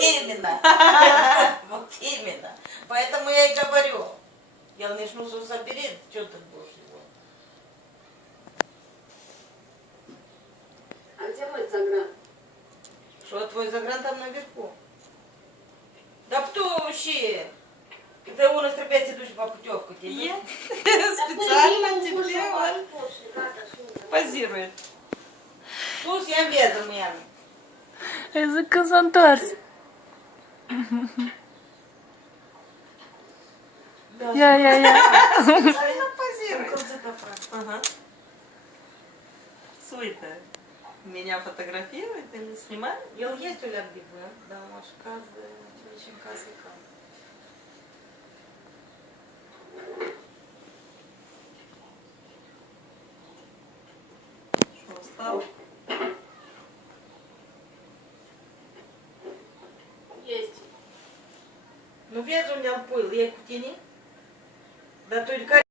именно. Вот именно. Поэтому я и говорю. Я начну собери, что ты будешь его. А где мой загран? Что твой загран там наверху? Да кто вообще? Это у нас трапеции душ по путевку тебе. Специально тебе позирует. Sus я без меня. Язык Сантос. Я. Специально позирует. Ага. Суета. Меня фотографирует или снимает? Eu есть olhar de boa, dar umas casas, deixa em casa e cá. Что, устал? Есть. Ну вezi unde am pui, e cu tine? Dar tu